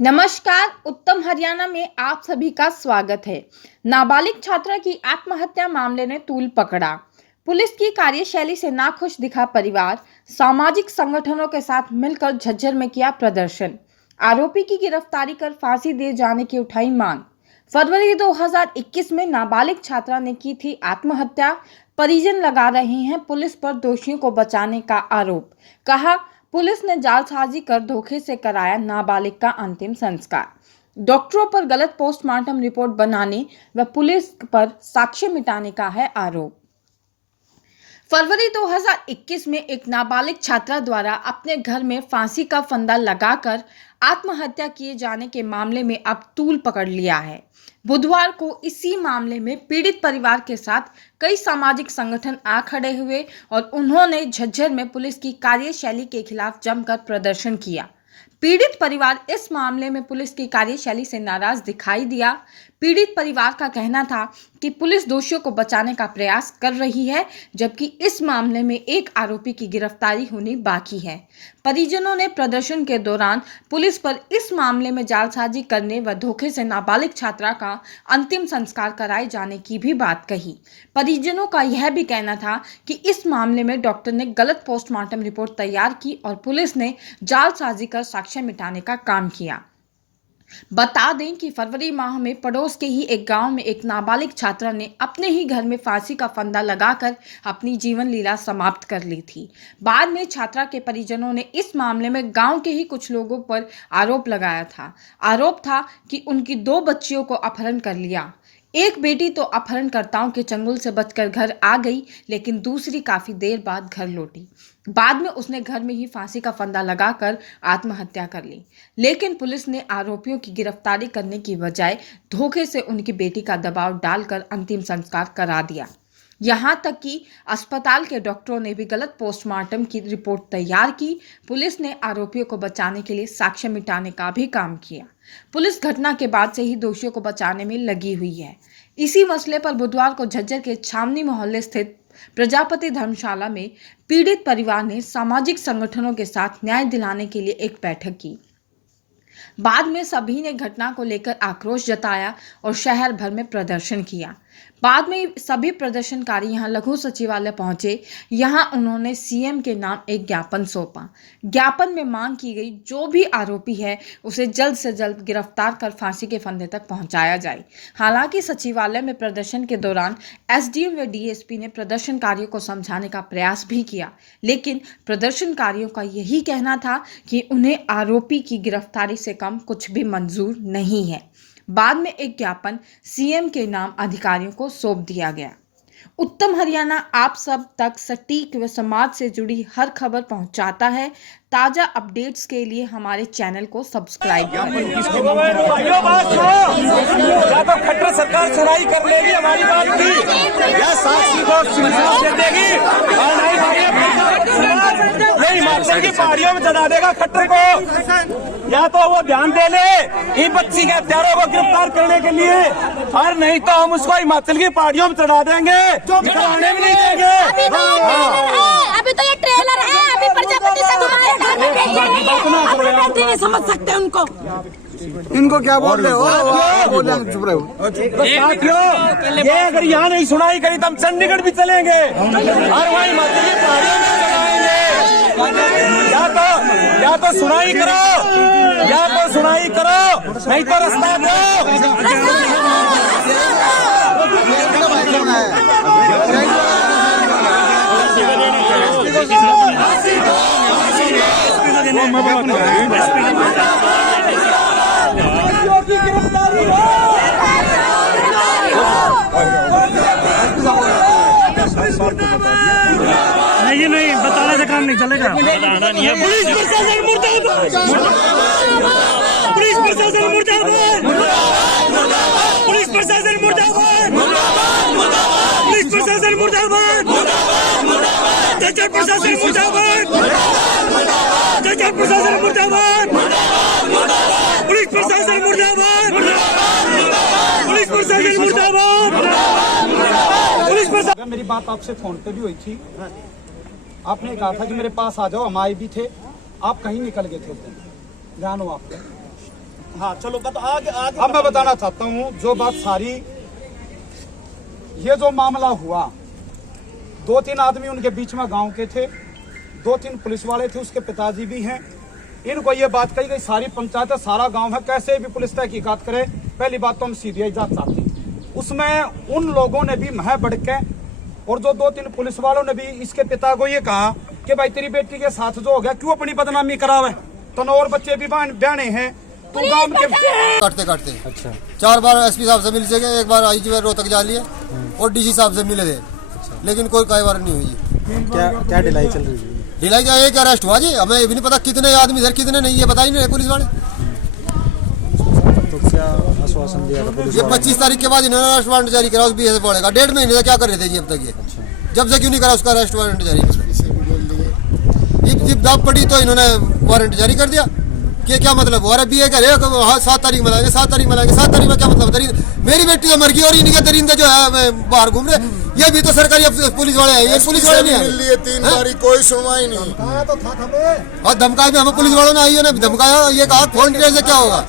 नमस्कार। उत्तम हरियाणा में आप सभी का स्वागत है। नाबालिग छात्रा की आत्महत्या मामले ने तूल पकड़ा। पुलिस की कार्यशैली से नाखुश दिखा परिवार। सामाजिक संगठनों के साथ मिलकर झज्जर में किया प्रदर्शन। आरोपी की गिरफ्तारी कर फांसी दिए जाने की उठाई मांग। फरवरी 2021 में नाबालिग छात्रा ने की थी आत्महत्या। परिजन लगा रहे हैं पुलिस पर दोषियों को बचाने का आरोप। कहा, पुलिस ने जालसाजी कर धोखे से कराया नाबालिग का अंतिम संस्कार। डॉक्टरों पर गलत पोस्टमार्टम रिपोर्ट बनाने व पुलिस पर साक्ष्य मिटाने का है आरोप। फरवरी 2021 में एक नाबालिग छात्रा द्वारा अपने घर में फांसी का फंदा लगाकर आत्महत्या किए जाने के मामले में अब तूल पकड़ लिया है। बुधवार को इसी मामले में पीड़ित परिवार के साथ कई सामाजिक संगठन आ खड़े हुए और उन्होंने झज्जर में पुलिस की कार्यशैली के खिलाफ जमकर प्रदर्शन किया। पीड़ित परिवार इस मामले में पुलिस की कार्यशैली से नाराज दिखाई दिया। पीड़ित परिवार का कहना था कि पुलिस दोषियों को बचाने का प्रयास कर रही है, जबकि इस मामले में एक आरोपी की गिरफ्तारी होनी बाकी है। परिजनों ने प्रदर्शन के दौरान पुलिस पर इस मामले में जालसाजी करने व धोखे से नाबालिग छात्रा का अंतिम संस्कार कराए जाने की भी बात कही। परिजनों का यह भी कहना था कि इस मामले में डॉक्टर ने गलत पोस्टमार्टम रिपोर्ट तैयार की और पुलिस ने जालसाजी कर साक्ष्य मिटाने का काम किया। बता दें कि फरवरी माह में पड़ोस के ही एक गांव में एक नाबालिग छात्रा ने अपने ही घर में फांसी का फंदा लगाकर अपनी जीवन लीला समाप्त कर ली थी। बाद में छात्रा के परिजनों ने इस मामले में गांव के ही कुछ लोगों पर आरोप लगाया था। आरोप था कि उनकी 2 बच्चियों को अपहरण कर लिया। एक बेटी तो अपहरणकर्ताओं के चंगुल से बचकर घर आ गई, लेकिन दूसरी काफी देर बाद घर लौटी। बाद में उसने घर में ही फांसी का फंदा लगाकर आत्महत्या कर ली, लेकिन पुलिस ने आरोपियों की गिरफ्तारी करने की बजाय धोखे से उनकी बेटी का दबाव डालकर अंतिम संस्कार करा दिया। यहां तक कि अस्पताल के डॉक्टरों ने भी गलत पोस्टमार्टम की रिपोर्ट तैयार की। पुलिस ने आरोपियों को बचाने के लिए साक्ष्य मिटाने का भी काम किया। पुलिस घटना के बाद से ही दोषियों को बचाने में लगी हुई है। इसी मसले पर बुधवार को झज्जर के छावनी मोहल्ले स्थित प्रजापति धर्मशाला में पीड़ित परिवार ने सामाजिक संगठनों के साथ न्याय दिलाने के लिए एक बैठक की। बाद में सभी ने घटना को लेकर आक्रोश जताया और शहर भर में प्रदर्शन किया। बाद में सभी प्रदर्शनकारी यहां लघु सचिवालय पहुंचे। यहां उन्होंने सीएम के नाम एक ज्ञापन सौंपा। ज्ञापन में मांग की गई, जो भी आरोपी है उसे जल्द से जल्द गिरफ्तार कर फांसी के फंदे तक पहुंचाया जाए। हालांकि सचिवालय में प्रदर्शन के दौरान एसडीएम व डीएसपी ने प्रदर्शनकारियों को समझाने का प्रयास भी किया, लेकिन प्रदर्शनकारियों का यही कहना था कि उन्हें आरोपी की गिरफ्तारी से कम कुछ भी मंजूर नहीं है। बाद में एक ज्ञापन सीएम के नाम अधिकारियों को सौंप दिया गया। उत्तम हरियाणा आप सब तक सटीक व समाज से जुड़ी हर खबर पहुंचाता है। ताजा अपडेट्स के लिए हमारे चैनल को सब्सक्राइब करें। खट्टर सरकार सुनाई कर लेगी हमारी बात की, या साक्षी को दे देगी, नहीं हिमाचल की पहाड़ियों में चढ़ा देगा खट्टर को। या तो वो ध्यान दे ले इन बच्ची के हत्यारों को गिरफ्तार करने के लिए, और नहीं तो हम उसको हिमाचल की पहाड़ियों में चढ़ा देंगे, चढ़ाने भी नहीं देंगे। अभी तो ये ट्रेलर है, अभी प्रजापति से तुम्हारे घर में भेजेंगे, नहीं समझ सकते उनको। इनको क्या बोल रहे हो? बोल रहे चुप रहे हो। साथियों, ये अगर यहाँ नहीं सुनाई करी तो हम चंडीगढ़ भी चलेंगे और वहाँ हिमाचल की पहाड़ियों में चढ़ाएंगे। या तो सुनाई करो, या तो सुनाई करो, नहीं तो रास्ता दो। नहीं बताने से काम नहीं चलेगा। बताना नहीं है। पुलिस प्रशासन मुर्दाबाद, पुलिस प्रशासन मुर्दाबाद, पुलिस प्रशासन मुर्दाबाद, पुलिस प्रशासन मुर्दाबाद, झज्जर प्रशासन मुर्दाबाद, झज्जर प्रशासन मुर्दाबाद, पुलिस प्रशासन मुर्दाबाद, पुलिस प्रशासन मुर्दाबाद, पुलिस प्रशासन। मेरी बात आपसे फोन पे भी हुई थी। आपने कहा था कि मेरे पास आ जाओ, हम आए भी थे, आप कहीं निकल गए थे उस दिन, ध्यान हो आपको। हाँ चलो आगे आगे। अब मैं बताना चाहता हूँ जो बात सारी, ये जो मामला हुआ, 2-3 आदमी उनके बीच में गांव के थे, 2-3 पुलिस वाले थे, उसके पिताजी भी हैं। इनको ये बात कही गई सारी पंचायत है, सारा गांव है, कैसे भी पुलिस तहकीकात करे। पहली बात तो हम सीबीआई जांच चाहते हैं। उसमें उन लोगों ने भी मह बढ़ के, और जो 2-3 पुलिस वालों ने भी इसके पिता को ये कहा कि भाई तेरी बेटी के साथ जो हो गया, क्यों अपनी बदनामी करावे, तनोर बच्चे भी बयाने हैं, तो गांव के काटते काटते। अच्छा। 4 बार एसपी साहब से मिल सके, 1 बार आईजी रोहतक जा लिए और डीसी साहब से मिले थे। अच्छा। लेकिन कोई कार्रवाई नहीं हुई। क्या ढिलाई चल रही है? ढिलाई क्या, एक अरेस्ट हुआ जी, हमें ये भी नहीं पता कितने आदमी इधर कितने नहीं, ये बता ही नहीं रहे पुलिस वाले। तो क्या आश्वासन दिया था पुलिस? ये 25 तारीख के बाद इन्होंने अरेस्ट वारंट जारी करा, उस 20 से पड़ेगा। 1.5 महीने से क्या कर रहे थे जी अब तक ये? जब से क्यों नहीं करा उसका अरेस्ट वारंट जारी? जब दाब पड़ी तो इन्होंने वारंट जारी कर दिया। ये क्या मतलब हुआ? अभी ये कह रहे हो 7 तारीख मनाएंगे, 7 तारीख मनाएंगे, 7 तारीख में क्या मतलब? मेरी बेटी तो मर गई और इनके दरिंदे जो है बाहर घूम रहे, ये भी तो सरकारी पुलिस वाले हैं, ये पुलिस वाले नहीं है। 3 तारीख कोई सुनवाई नहीं। और धमकाया भी हमें पुलिस वालों ने, आई है ना धमकाया, ये कहा फोन डिटेल से क्या होगा।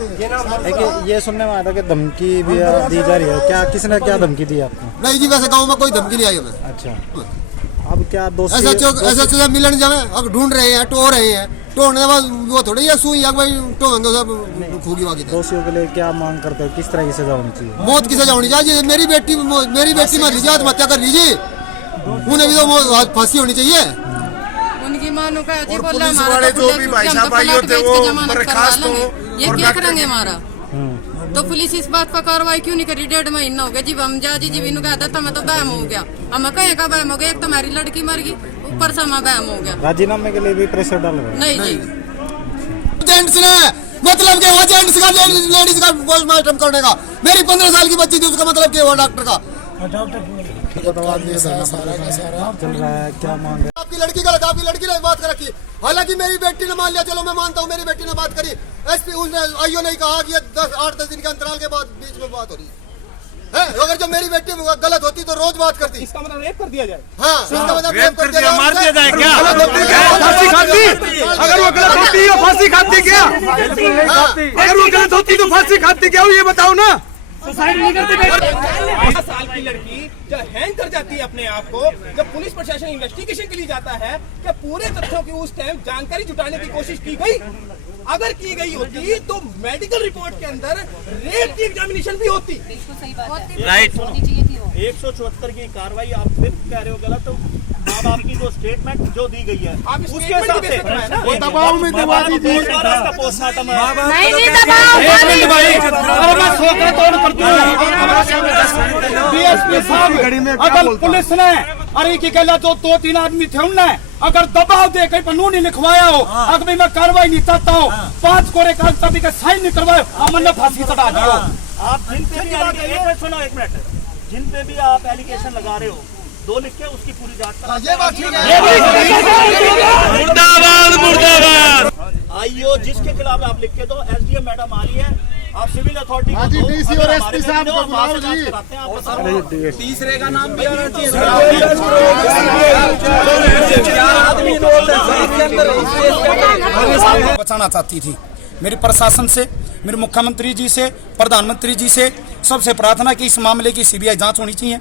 ये सुनने में आया था कि धमकी भी दी जा रही है, क्या किसने क्या धमकी दी आपको? नहीं जी, वैसे गाँव में कोई धमकी नहीं आई हमें। अच्छा, अब क्या दोस्त ऐसा मिलन जाए, अब ढूंढ रहे हैं, टो रहे हैं, टोड़ने के बाद वो थोड़ी है सुई भाई टोंगे सब खूगी वागी। दोषियों के लिए क्या मांग करते हो, किस तरह की सजा होनी चाहिए? मौत की सजा होनी चाहिए। मेरी बेटी मर लीजिए, आत्महत्या कर लीजिए, उन्हें भी तो फांसी होनी चाहिए। उनकी मानो का और पुलिस वाले जो भी भाई साहब आइए थे वो बर्खास्त हो, ये क्या करेंगे हमारा? तो पुलिस इस बात पर कार्रवाई क्यों नहीं करी? 1.5 महीना हो गया जी, हम जा जी इन्हों कहता था मैं तो बहम हो गया, हम कहीं का बहम हो गया, एक तो हमारी लड़की मर गई, ऊपर से मैं बहम हो गया। राजीनामे के लिए भी प्रेशर डाल रहे हैं? नहीं जी, जेंट्स ने मतलब क्या हुआ? जेंट्स का लेडीज का पोस्टमार्टम करने का, मेरी 15 साल की बच्ची थी, उसका मतलब क्या हुआ? डॉक्टर का चल रहा है, क्या मांग है? आपकी लड़की गलत, आपकी लड़की ने बात कर रखी। हालांकि मेरी बेटी ने मान लिया, चलो मैं मानता हूँ मेरी बेटी ने बात करी, एसपी उसने आईओ ने कहा कि 8-10 दिन के अंतराल के बाद बीच में बात हो रही है। अगर जो मेरी बेटी गलत होती तो रोज बात करती। इसका मतलब रेप कर दिया जाए। हाँ, इसका मतलब रेप कर दिया, मार दिया जाए क्या? फांसी खाती, अगर वो गलत होती तो फांसी खाती क्या? अगर वो गलत होती तो फांसी खाती क्या? ये बताओ ना। 12 साल की लड़की जब हैंग कर जाती है अपने आप को, जब पुलिस प्रशासन इन्वेस्टिगेशन के लिए जाता है, क्या पूरे तथ्यों की उस टाइम जानकारी जुटाने की कोशिश की गई? अगर की गई होती तो मेडिकल रिपोर्ट के अंदर रेप की एग्जामिनेशन भी होती। राइट। 174 की कार्रवाई आप फिर कह रहे हो गलत। तो माँ बाप की जो स्टेटमेंट जो दी गई है उसके हिसाब से वो दबाव में दबा दीजिए। पोस्टमार्टम डीएसपी साहब, अगर पुलिस ने अरे की कहला तो 2-3 आदमी थे उनने अगर दबाव दे कहीं पर नू नहीं लिखवाया हो, अगर भाई मैं कार्रवाई नहीं चाहता हूँ, 5 कोरे कागज का साइन नहीं करवाए, हमने फांसी चढ़ा दिया। आप जिन पे भी एक मिनट जिन पे भी आप एलिगेशन लगा रहे हो, 2 लिख के उसकी पूरी जांच करा। ये बात ठीक है। मुर्दाबाद मुर्दाबाद। आईओ जिसके खिलाफ आप लिख के दो, एसडीएम मैडम आ रही है, आप सिविल अथॉरिटी को दो, डीसी और एसपी साहब को बुलाओ जी। तीसरे का नाम भी बचाना चाहती थी। मेरी प्रशासन से, मेरे मुख्यमंत्री जी से, प्रधानमंत्री जी से सबसे प्रार्थना कि इस मामले की सीबीआई जांच होनी चाहिए।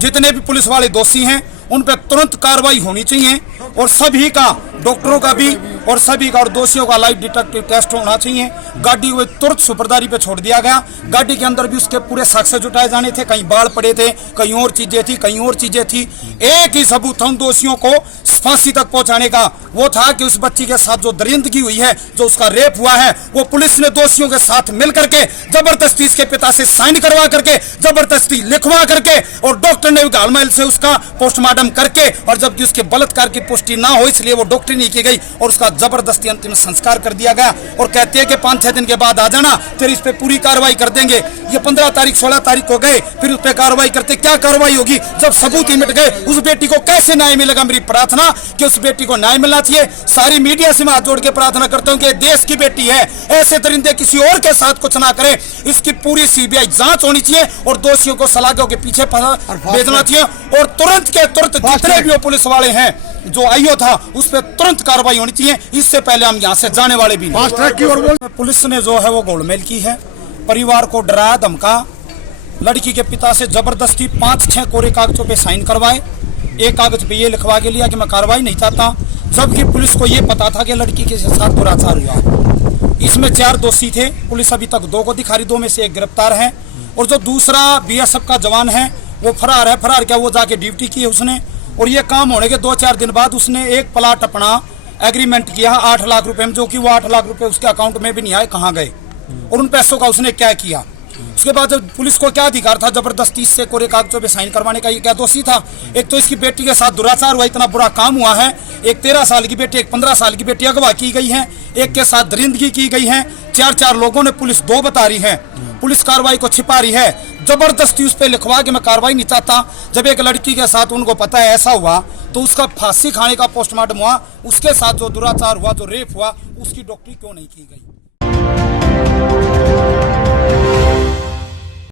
जितने भी पुलिस वाले दोषी हैं उन पर तुरंत कार्रवाई होनी चाहिए, और सभी का, डॉक्टरों का भी और सभी का, और दोषियों का लाइव डिटेक्टिव टेस्ट होना चाहिए। गाड़ी को तुरंत सुपरदारी पे छोड़ दिया गया। गाड़ी के अंदर भी उसके पूरे साक्ष्य जुटाए जाने थे, कहीं बाढ़ पड़े थे, कहीं और चीजें थी, कहीं और चीजें थी। एक ही सबूत था उन दोषियों को फांसी तक पहुंचाने का, वो था कि उस बच्ची के साथ जो दरिंदगी हुई है, जो उसका रेप हुआ है, वो पुलिस ने दोषियों के साथ मिल करके जबरदस्ती इसके पिता से साइन करवा करके, जबरदस्ती लिखवा करके, और डॉक्टर ने घालमेल से उसका पोस्टमार्टम करके, और जबकि उसके बलात्कार की पुष्टि ना हो इसलिए वो डॉक्टरी नहीं की गई, और उसका जबरदस्ती अंतिम संस्कार कर दिया गया। और कहते हैं कि 5-6 दिन के बाद आ जाना, फिर इस पे पूरी कार्रवाई कर देंगे। ये 15 तारीख 16 तारीख को गए, फिर उस पर कार्रवाई करते, क्या कार्रवाई होगी जब सबूत ही मिट गए? उस बेटी को कैसे न्याय मिलेगा? मेरी प्रार्थना कि उस बेटी को न्याय मिलना चाहिए। सारी मीडिया से मैं हाथ जोड़ के प्रार्थना करता हूं कि देश की बेटी है, ऐसे दरिंदे किसी और के साथ कुछ ना करे। इसकी पूरी सीबीआई जांच होनी चाहिए और दोषियों को सलाखों के पीछे भेजना चाहिए, और तुरंत के तुरंत तुरंत जितने भी वो पुलिस वाले हैं जो आईओ था उस पर तुरंत कार्रवाई होनी चाहिए। इससे पहले हम यहाँ से जाने वाले भी नहीं। पुलिस ने जो है वो गोलमेल की है, परिवार को डराया धमका, लड़की के पिता से जबरदस्ती 5-6 कोरे कागजों पे साइन करवाए। एक कागज पे ये लिखवा के लिया कि मैं कार्रवाई नहीं चाहता, जबकि पुलिस को ये पता था कि लड़की के साथ दुराचार हुआ। इसमें 4 दोषी थे, पुलिस अभी तक 2 को दिखा रही, 2 में से 1 गिरफ्तार है और जो दूसरा बीएसएफ का जवान है वो फरार है। फरार क्या, वो जाके ड्यूटी की है उसने, और ये काम होने के 2-4 दिन बाद उसने एक प्लाट अपना एग्रीमेंट किया 8 लाख रुपए में, जो कि वो 8 लाख रुपए उसके अकाउंट में भी नहीं आए, कहाँ गए और उन पैसों का उसने क्या किया। उसके बाद जब पुलिस को क्या अधिकार था जबरदस्ती इससे कोरे कागजों पे साइन करवाने का, ये क्या दोषी था। एक तो इसकी बेटी के साथ दुराचार हुआ, इतना बुरा काम हुआ है। एक 13 साल की बेटी, एक 15 साल की बेटी अगवा की गई है, एक के साथ दरिंदगी की गई है। 4 लोगों ने, पुलिस 2 बता रही है, पुलिस कार्रवाई को छिपा रही है, जबरदस्ती उस पर लिखवा के मैं कार्रवाई नहीं चाहता। जब एक लड़की के साथ उनको पता है ऐसा हुआ तो उसका फांसी खाने का पोस्टमार्टम हुआ, उसके साथ जो दुराचार हुआ, जो रेप हुआ, उसकी डॉक्टरी क्यों नहीं की गई।